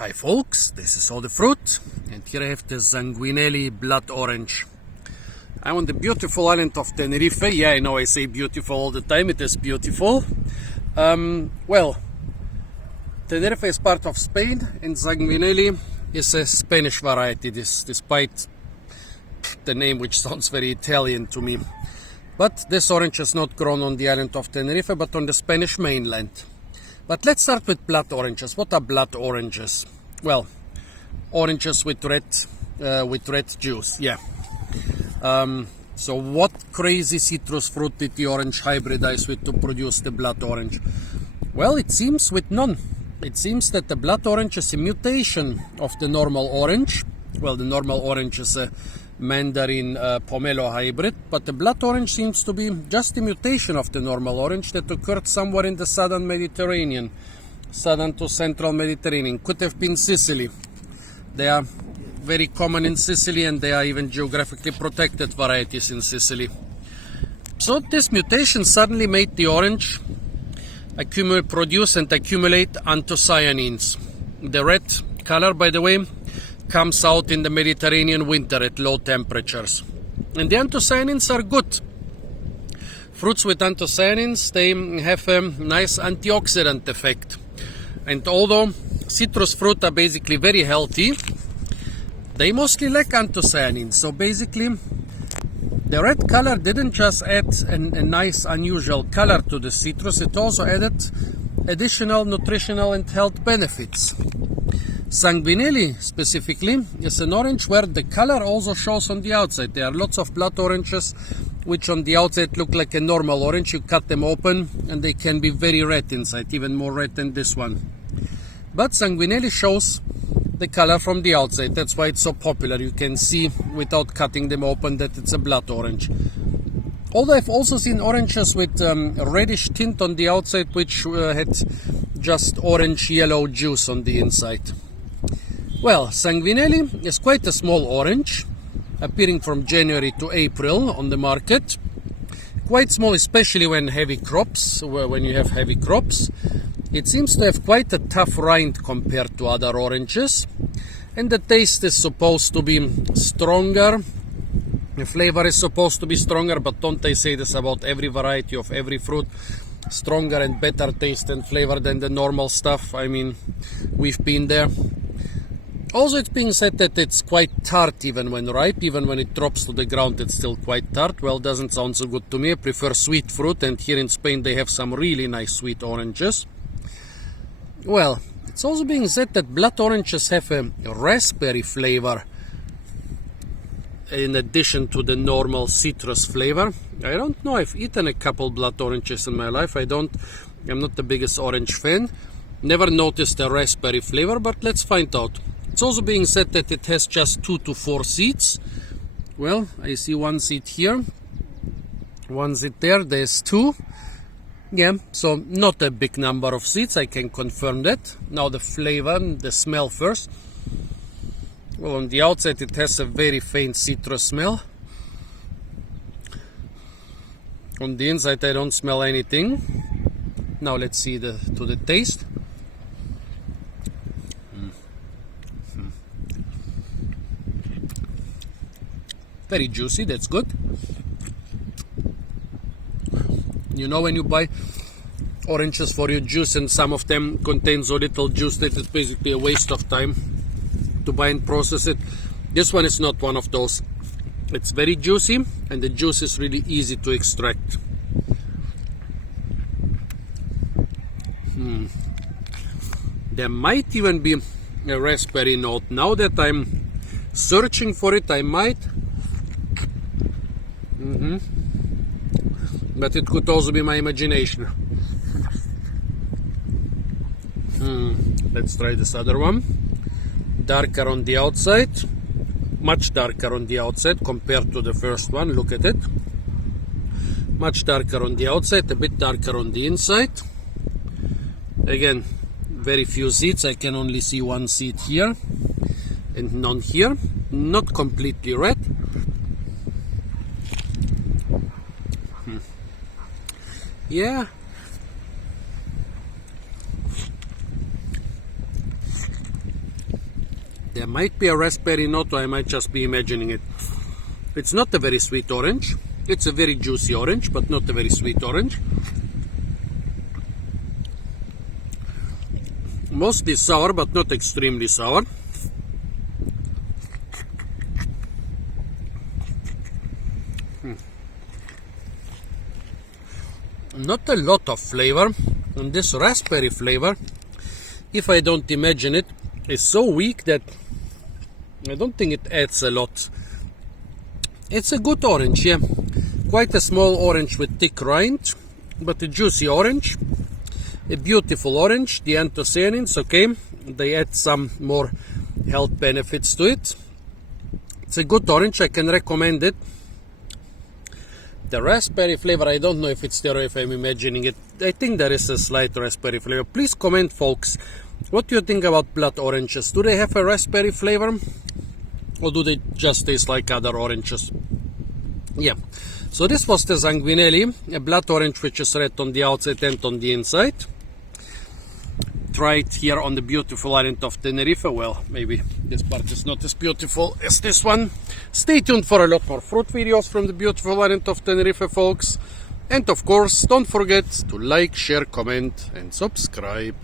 Hi folks, this is all the fruit, and here I have the Sanguinelli blood orange. I'm on the beautiful island of Tenerife. Yeah, I know I say beautiful all the time, it is beautiful. Well, Tenerife is part of Spain, and Sanguinelli is a Spanish variety, despite the name, which sounds very Italian to me. But this orange is not grown on the island of Tenerife, but on the Spanish mainland. But let's start with blood oranges. What are blood oranges? Well, oranges with red juice. Yeah. So what crazy citrus fruit did the orange hybridize with to produce the blood orange? Well, it seems with none. It seems that the blood orange is a mutation of the normal orange. Well, the normal orange is a Mandarin pomelo hybrid, but the blood orange seems to be just a mutation of the normal orange that occurred somewhere in the southern Mediterranean, southern to central Mediterranean. Could have been Sicily. They are very common in Sicily, and they are even geographically protected varieties in Sicily. So this mutation suddenly made the orange produce and accumulate anthocyanins. The red color, by the way, comes out in the Mediterranean winter at low temperatures. And the anthocyanins are good. Fruits with anthocyanins, they have a nice antioxidant effect. And although citrus fruit are basically very healthy, they mostly lack anthocyanins. So basically, the red color didn't just add a nice unusual color to the citrus, it also added additional nutritional and health benefits. Sanguinelli specifically is an orange where the color also shows on the outside. There are lots of blood oranges which on the outside look like a normal orange. You cut them open and they can be very red inside, even more red than this one. But Sanguinelli shows the color from the outside. That's why it's so popular. You can see without cutting them open that it's a blood orange. Although I've also seen oranges with a reddish tint on the outside which had just orange-yellow juice on the inside. Well, Sanguinelli is quite a small orange, appearing from January to April on the market. Quite small, especially when you have heavy crops. It seems to have quite a tough rind compared to other oranges, and the taste is supposed to be stronger. The flavor is supposed to be stronger, but don't they say this about every variety of every fruit? Stronger and better taste and flavor than the normal stuff. I mean, we've been there. Also, it's being said that it's quite tart even when ripe. Even when it drops to the ground, it's still quite tart. Well, doesn't sound so good to me. I prefer sweet fruit, and here in Spain they have some really nice sweet oranges. Well, it's also being said that blood oranges have a raspberry flavor in addition to the normal citrus flavor. I don't know, I've eaten a couple blood oranges in my life. I'm not the biggest orange fan. Never noticed a raspberry flavor, but let's find out. It's also being said that it has just 2 to 4 seeds. Well, I see one seed here, one seed there, there's 2. Yeah, so not a big number of seeds, I can confirm that. Now the flavor, the smell first. Well, on the outside it has a very faint citrus smell. On the inside I don't smell anything. Now let's see to the taste. Very juicy, that's good. You know, when you buy oranges for your juice and some of them contain so little juice that it's basically a waste of time to buy and process it. This one is not one of those. It's very juicy and the juice is really easy to extract. There might even be a raspberry note. Now that I'm searching for it, I might. But it could also be my imagination. Let's try this other one. Darker on the outside, much darker on the outside compared to the first one. Look at it. Much darker on the outside, a bit darker on the inside. Again, very few seeds. I can only see one seed here and none here. Not completely red. Yeah. There might be a raspberry note, or I might just be imagining it. It's not a very sweet orange. It's a very juicy orange, but not a very sweet orange. Mostly sour, but not extremely sour. Not a lot of flavor, and this raspberry flavor, if I don't imagine it, is so weak that I don't think it adds a lot. It's a good orange, yeah. Quite a small orange with thick rind, but a juicy orange. A beautiful orange. The anthocyanins, okay, they add some more health benefits to it. It's a good orange, I can recommend it. The raspberry flavor, I don't know if it's there or if I'm imagining it. I think there is a slight raspberry flavor. Please comment, folks. What do you think about blood oranges? Do they have a raspberry flavor? Or do they just taste like other oranges? Yeah. So this was the Sanguinelli, a blood orange which is red on the outside and on the inside. Tried here on the beautiful island of Tenerife. Well, maybe this part is not as beautiful as this one. Stay tuned for a lot more fruit videos from the beautiful island of Tenerife, folks. And of course, don't forget to like, share, comment and subscribe.